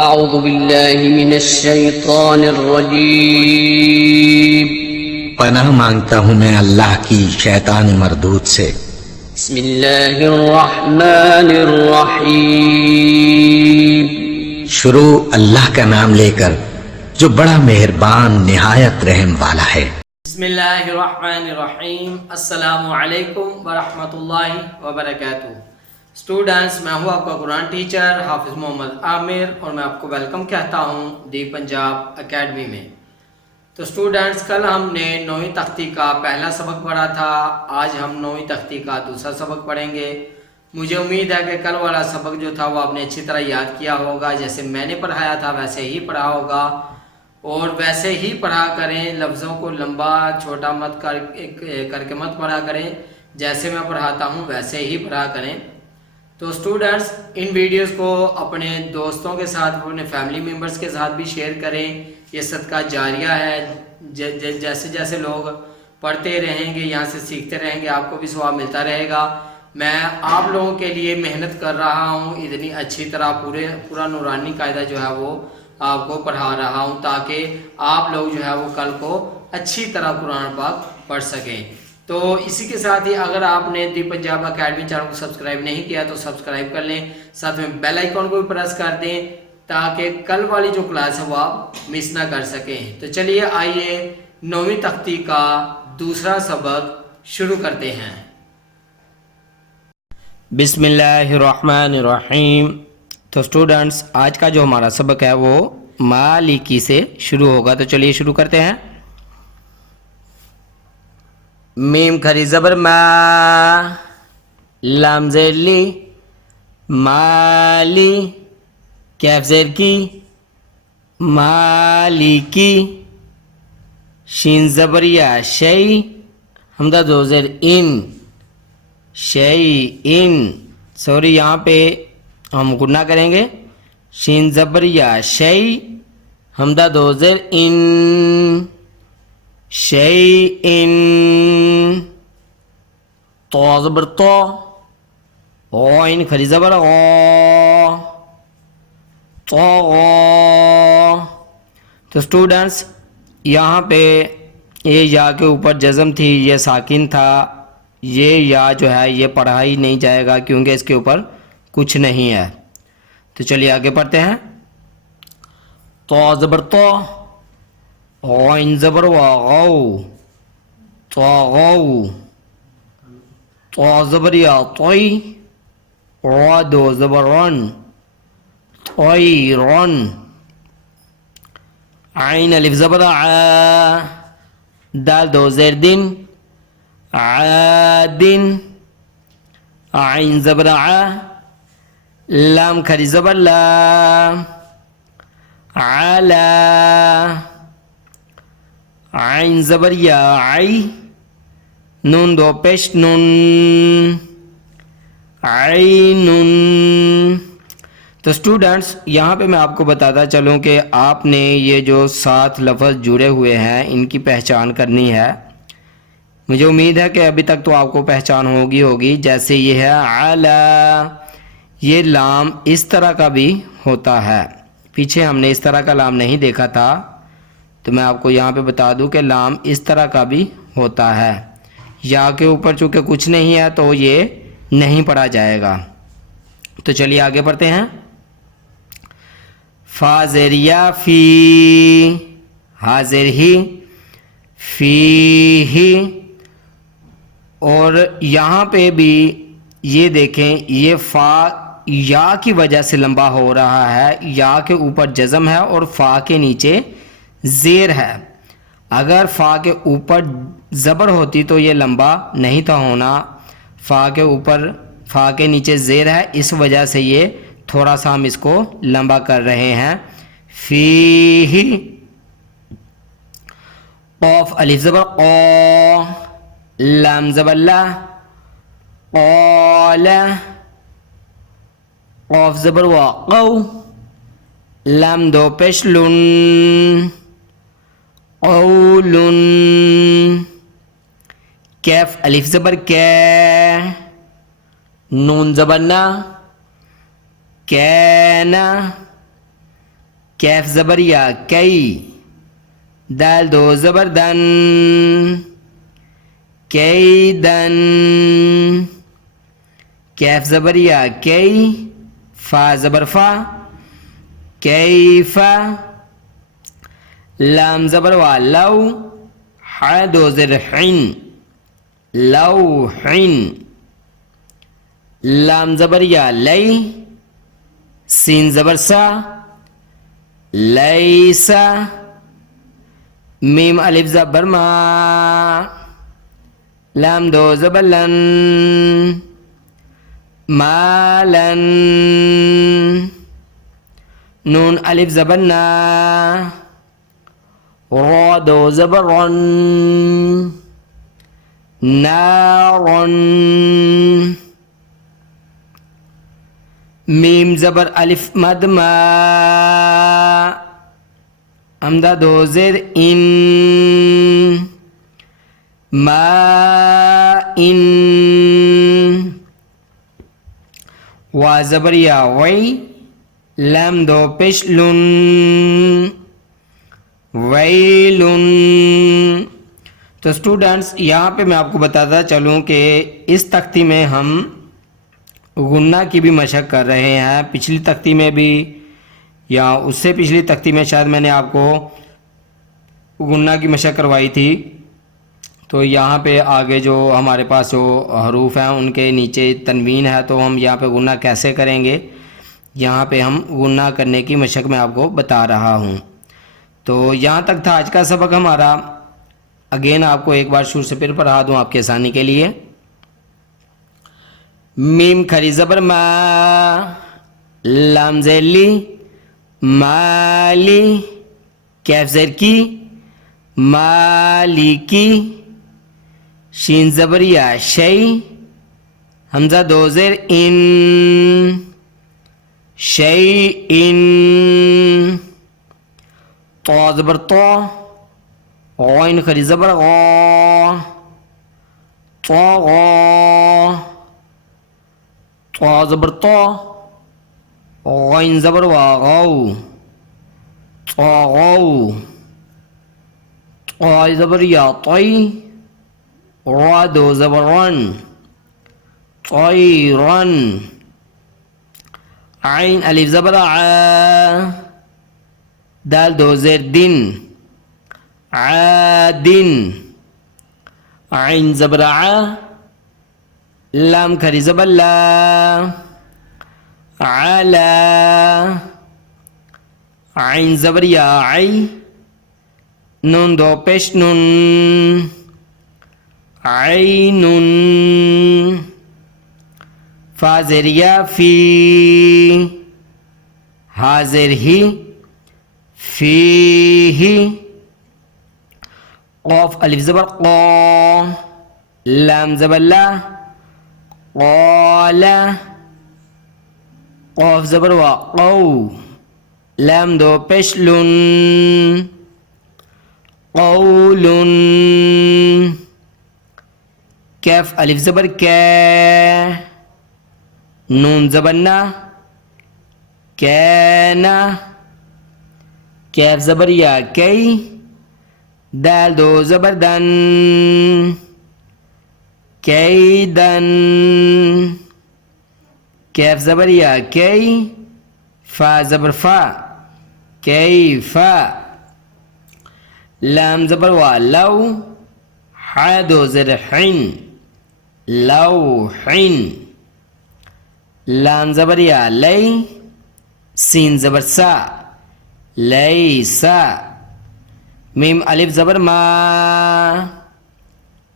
أعوذ بالله من الشيطان الرجيم پناہ مانگتا ہوں میں اللہ کی شیطان مردود سے۔ بسم الله الرحمن الرحيم شروع اللہ کا نام لے کر جو بڑا مہربان نہایت رحم والا ہے۔ بسم اللہ الرحمن الرحیم۔ السلام علیکم ورحمۃ اللہ وبرکاتہ۔ اسٹوڈنٹس، میں ہوں آپ کا قرآن ٹیچر حافظ محمد عامر اور میں آپ کو ویلکم کہتا ہوں دی پنجاب اکیڈمی میں۔ تو اسٹوڈنٹس، کل ہم نے 9ویں تختی کا پہلا سبق پڑھا تھا، آج ہم 9ویں تختی کا دوسرا سبق پڑھیں گے۔ مجھے امید ہے کہ کل والا سبق جو تھا وہ آپ نے اچھی طرح یاد کیا ہوگا، جیسے میں نے پڑھایا تھا ویسے ہی پڑھا ہوگا، اور ویسے ہی پڑھا کریں، لفظوں کو لمبا چھوٹا مت کر کے مت پڑھا کریں، جیسے میں پڑھاتا ہوں ویسے ہی پڑھا کریں۔ تو اسٹوڈنٹس، ان ویڈیوز کو اپنے دوستوں کے ساتھ، اپنے فیملی ممبرز کے ساتھ بھی شیئر کریں، یہ صدقہ جاریہ ہے۔ جیسے جیسے لوگ پڑھتے رہیں گے، یہاں سے سیکھتے رہیں گے، آپ کو بھی ثواب ملتا رہے گا۔ میں آپ لوگوں کے لیے محنت کر رہا ہوں، اتنی اچھی طرح پورا نورانی قاعدہ جو ہے وہ آپ کو پڑھا رہا ہوں، تاکہ آپ لوگ جو ہے وہ کل کو اچھی طرح قرآن پاک پڑھ سکیں۔ تو اسی کے ساتھ ہی اگر آپ نے دی پنجاب اکیڈمی چینل کو سبسکرائب نہیں کیا تو سبسکرائب کر لیں، ساتھ میں بیل آئیکن کو بھی پریس کر دیں تاکہ کل والی جو کلاس ہے وہ آپ مس نہ کر سکیں۔ تو چلیے آئیے 9ویں تختی کا دوسرا سبق شروع کرتے ہیں۔ بسم اللہ الرحمن الرحیم۔ تو اسٹوڈنٹس، آج کا جو ہمارا سبق ہے وہ مالکی سے شروع ہوگا، تو چلیے شروع کرتے ہیں۔ میم کھری زبر ما، لام زیر لی، مالی، کیف زیر کی، مالکی، شین زبر یا شی، حمزہ دو زیر ان، شی ان، سوری یہاں پہ ہم گنہ کریں گے، شین زبر یا شی، حمزہ دو زیر ان، شیئن، تو زبر تو، غین کھری زبر غا، تو غا۔ تو اسٹوڈنٹس، یہاں پہ یہ یا کے اوپر جزم تھی، یہ ساکن تھا، یہ یا جو ہے یہ پڑھا ہی نہیں جائے گا کیونکہ اس کے اوپر کچھ نہیں ہے۔ تو چلیے آگے پڑھتے ہیں۔ تو زبر تو، غین زبر وغو، طغو، تو زبر یا طی، را دو زبر رن، طیرن، عین الف زبر ع، دال دو زیر دن، عادن، عین زبر ع، لام کھری زبر لا، علا، عین زبر یا عی، نون دو پیش نون، عینن۔ تو اسٹوڈنٹس، یہاں پہ میں آپ کو بتاتا چلوں کہ آپ نے یہ جو 7 لفظ جڑے ہوئے ہیں ان کی پہچان کرنی ہے۔ مجھے امید ہے کہ ابھی تک تو آپ کو پہچان ہوگی۔ جیسے یہ ہے علا، یہ لام اس طرح کا بھی ہوتا ہے، پیچھے ہم نے اس طرح کا لام نہیں دیکھا تھا، تو میں آپ کو یہاں پہ بتا دوں کہ لام اس طرح کا بھی ہوتا ہے۔ یا کے اوپر چونکہ کچھ نہیں ہے تو یہ نہیں پڑھا جائے گا۔ تو چلیے آگے پڑھتے ہیں۔ فا زیر یا فی، ہا زیر ہی، فی ہی، اور یہاں پہ بھی یہ دیکھیں، یہ فا یا کی وجہ سے لمبا ہو رہا ہے، یا کے اوپر جزم ہے اور فا کے نیچے زیر ہے۔ اگر فا کے اوپر زبر ہوتی تو یہ لمبا نہیں تھا ہونا، فا کے اوپر، فا کے نیچے زیر ہے، اس وجہ سے یہ تھوڑا سا ہم اس کو لمبا کر رہے ہیں۔ فیہ، قاف الف زبر قا، لام زبر لا، قال، قاف زبر وقو، لام دو پیش لن، قولن، کیف الف زبر کے، نون زبر نا، کینا، کیف زبر یا کئی، دال دو زبر دن، کئی دن، کیف زبر یا کئی، فا زبر فا، کیفا، لام زبر وا لو، ح دو زر حن، لوحن، لام زبر یا لئی، سین زبر سا، لیسا، میم الف زبر ما، لام دو زبر لن، مالن، نون الف زبر نا، را دو زبر رن، نارن، میم زبر الف مد ما، حمزہ دو زیر ان، ما ان، وا زبر یا وی، لام دو پیش لن، ویلن۔ تو اسٹوڈنٹس یہاں پہ میں آپ کو بتاتا چلوں کہ اس تختی میں ہم غنہ کی بھی مشق کر رہے ہیں، پچھلی تختی میں بھی یا اس سے پچھلی تختی میں شاید میں نے آپ کو غنہ کی مشق کروائی تھی۔ تو یہاں پہ آگے جو ہمارے پاس جو حروف ہیں ان کے نیچے تنوین ہے، تو ہم یہاں پہ غنہ کیسے کریں گے، یہاں پہ ہم غنہ کرنے کی مشق میں آپ کو بتا رہا ہوں۔ تو یہاں تک تھا آج کا سبق ہمارا۔ اگین آپ کو ایک بار شروع سے پھر پڑھا دوں آپ کے آسانی کے لیے۔ میم کھری زبر ما، لام زیر لی، مالی، کیف زیر کی، مالی کی، شین زبر یا شی، حمزہ دو زیر ان، شی ان، طا زبر طا، غین کھری زبر غا، طاغا، طا زبر طا، غین زبر وا غو، طاغو، طا زبر یا طی، را دو زبر رن، طیرن، عین الف زبر ع، دال دو زیر دن، عادن، عین زبر ع، لام کھری زبر لا، علا، عین زبر یا عی، نون دو پیش نون، عینن، فا زیر یا فی، ہا زیر ہی، فیہ، قاف الف زبر قا، لام زبر لا، قالا، قاف زبر وا قو، لام دو پیش لن، قولن، کیف الف زبر کی، نون زبر نا، کینا، کیف زبر یا کی، دال دو زبر دن، کیدن، کیف زبر یا کی، فا زبر فا، کیفا، لام زبر وا لو، ح دو زر حن، لوحن، لام زبر یا لی، سین زبر سا، لیسا، میم الف زبر ما،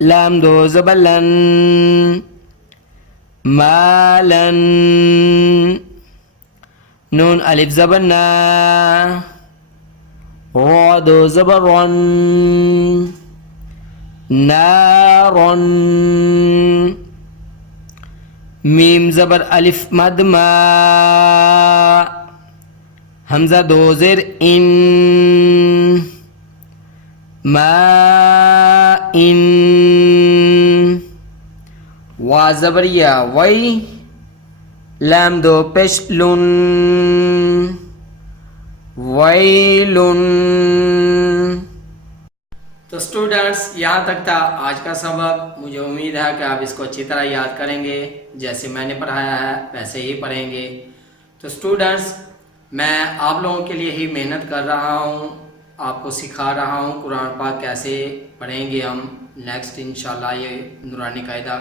لام دو زبر لن، مالن، نون الف زبر نا، را دو زبر رن، نارن، میم زبر الف مد ما، حمزہ دو زیر ان، ما ان، وا زبر یا وی، لام دو پیش لن، ویل. تو اسٹوڈنٹس یہاں تک تھا آج کا سبق. مجھے امید ہے کہ آپ اس کو اچھی طرح یاد کریں گے، جیسے میں نے پڑھایا ہے ویسے ہی پڑھیں گے. تو اسٹوڈنٹس میں آپ لوگوں کے لیے ہی محنت کر رہا ہوں، آپ کو سکھا رہا ہوں قرآن پاک کیسے پڑھیں گے ہم نیکسٹ انشاءاللہ یہ نورانی قاعدہ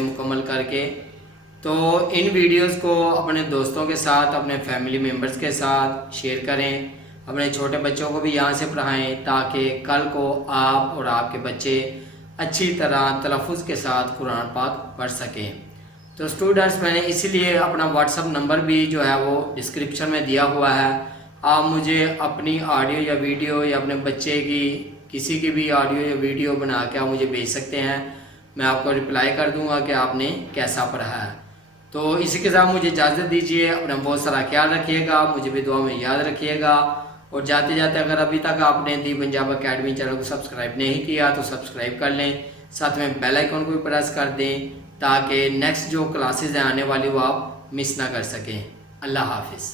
مکمل کر کے. تو ان ویڈیوز کو اپنے دوستوں کے ساتھ، اپنے فیملی ممبرز کے ساتھ شیئر کریں، اپنے چھوٹے بچوں کو بھی یہاں سے پڑھائیں تاکہ کل کو آپ اور آپ کے بچے اچھی طرح تلفظ کے ساتھ قرآن پاک پڑھ سکیں. تو اسٹوڈنٹس میں نے اسی لیے اپنا واٹس اپ نمبر بھی جو ہے وہ ڈسکرپشن میں دیا ہوا ہے. آپ مجھے اپنی آڈیو یا ویڈیو یا اپنے بچے کی کسی کی بھی آڈیو یا ویڈیو بنا کے آپ مجھے بھیج سکتے ہیں. میں آپ کو رپلائی کر دوں گا کہ آپ نے کیسا پڑھا ہے. تو اسی کے ساتھ مجھے اجازت دیجیے. اپنا بہت سارا خیال رکھیے گا، مجھے بھی دعا میں یاد رکھیے گا. اور جاتے جاتے اگر ابھی تک آپ نے دی پنجاب اکیڈمی چینل کو سبسکرائب نہیں کیا تو سبسکرائب کر لیں، ساتھ میں بیل آئیکن کو بھی پریس کر دیں تاکہ نیکسٹ جو کلاسز ہیں آنے والی وہ آپ مس نہ کر سکیں. اللہ حافظ.